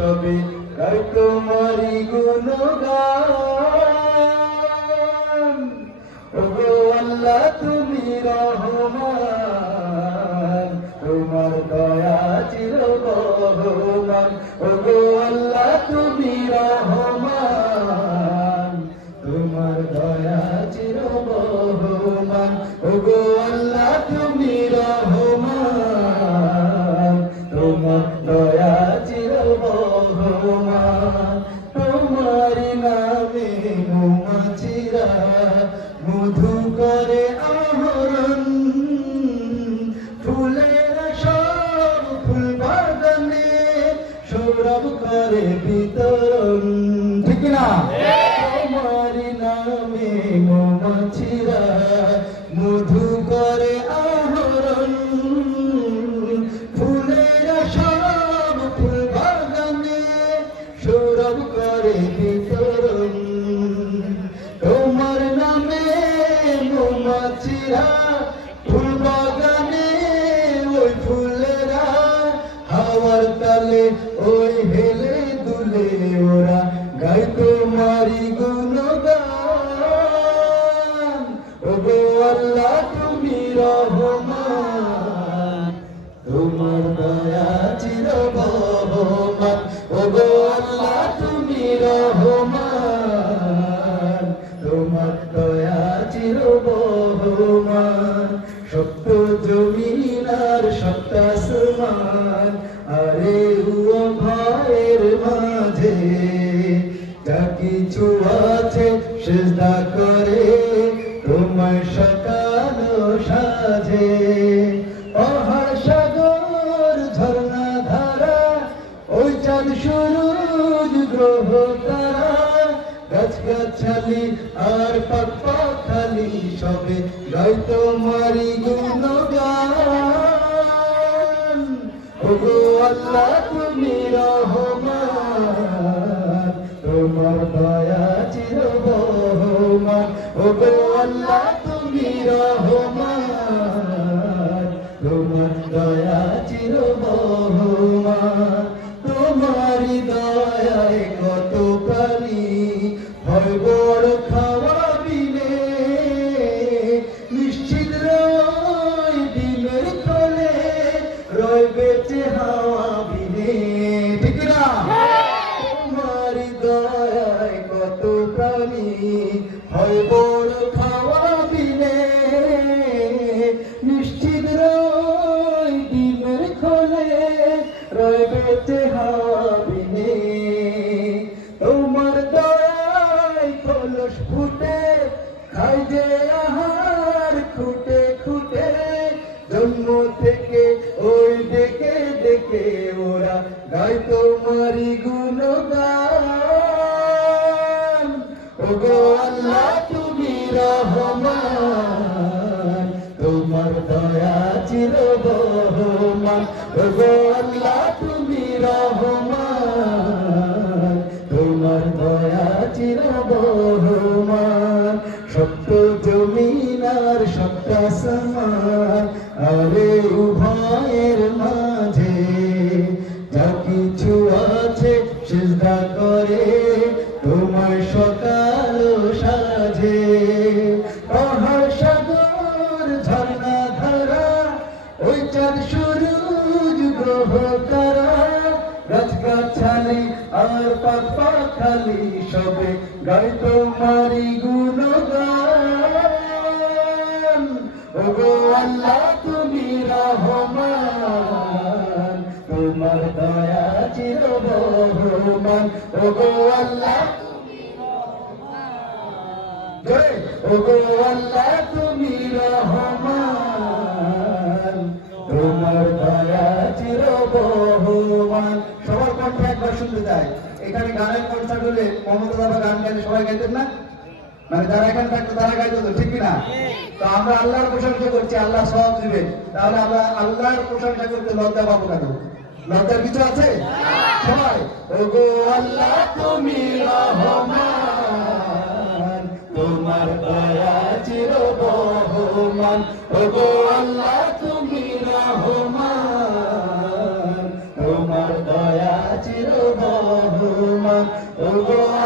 সবে গাই তোমারি গুণগান। ওগো আল্লাহ তুমি রহমান, তোমার দয়া চির বহমান। ওগো আল্লাহ তুমি রহমান, তোমার দয়া চির বহমান। ওগো আল্লাহ তুমি রহমান, তোমার দয়া চির বহমান। তোমারি নামে মৌমাছিরা মধু করে আহরণ, ফুলের সব ফুল বাগানে সৌরভ করে বিতরণ। ঠিক না? তোমারি নামে মৌমাছিরা মধু করে আহরণ, ফুলের সব ফুল বাগানে সৌরভ করে বিতরণ। তোমার নামে মৌমাছিরা ফুল বাগানে ওই ফুলেরা হাওয়ার তালে ওই হেলে দুলে ওরা গাই তোমারি গুণগান। ওগো আল্লাহ তুমি রহমান, তোমার দয়া চির বহমান। ওগো আল্লাহ তুমি রহমান, তোমার দয়া চির বহমান। সপ্ত জমিন আর সপ্ত আসমান আরে উভয়ের মাঝে যা কিছু আছে সিজদা করে তোমায় সকাল সাজে। পাহাড় সাগর ঝর্ণা ধারা ওই চাঁদ সূরজ গ্রহ তারা গাছগাছালি আর পাখালি সবে গাই তোমারি গুণগান। ওগো আল্লাহ তুমি রহমান, তোমার দয়া চির বহমান। ওগো আল্লাহ তুমি রহমান, তোমার দয়া চির বহমান। তোমারি দয়ায় কত প্রাণী হয় বড় খাওয়া বিনে, নিশ্চিত রয় ডিমের খোলে রয় বেঁচে হাওয়া বিনে। ঠিক না? তোমারি দয়ায় কত প্রাণী হয় বড় খাওয়া বিনে, নিশ্চিত রয় ডিমের খোলে রয় বেঁচে হাওয়া বিনে। তোমার দয়ায় কলস ফুটে খাই যে আহার খুঁটে খুঁটে, জন্ম থেকে ওই ডেকে ডেকে ওরা গাই তোমারি গুণগান। ওগো আল্লাহ তুমি রহমান, তোমার দয়া চির বহমান। ওগো আল্লাহ তুমি রহমান, তোমার দয়া চির বহমান। সপ্ত জমিন আর সপ্ত আসমান আরে উভয়ের মাঝে যা কিছু আছে সিজদা করে তোমায় সকাল সাজে। পাহাড় সাগর ঝর্ণা ধারা ওই চাঁদ সূরজ গ্রহ তারা গাছগাছালি আর পাখালি সবে গাই তোমারি গুণগান। ওগো আল্লাহ তুমি রহমান, তোমার দয়া চির বহমান। ওগো আল্লাহ ওগো আল্লাহ তুমি রহমান, তোমার দয়া চির বহমান। সবার কণ্ঠে একবার শুনতে চাই। এখানে গানের কনসার্ট হলে মমতা দাদা গান গাইলে সবাই গাইতেন না? মানে যারা এখানে থাকতো তারা গাইতো তো, ঠিক কিনা? তো আমরা আল্লাহর প্রশংসা করছি, আল্লাহ সওয়াব দিবেন। তাহলে আমরা আল্লাহর প্রশংসা করতে লজ্জা পাবো কেন? লজ্জার কিছু আছে? সবাই ওগো আল্লাহ তুমি রহমান, তোমার দয়া চির বহমান। ওগো আল্লাহ তুমি রহমান, তোমার দয়া চির বহমান। ওগো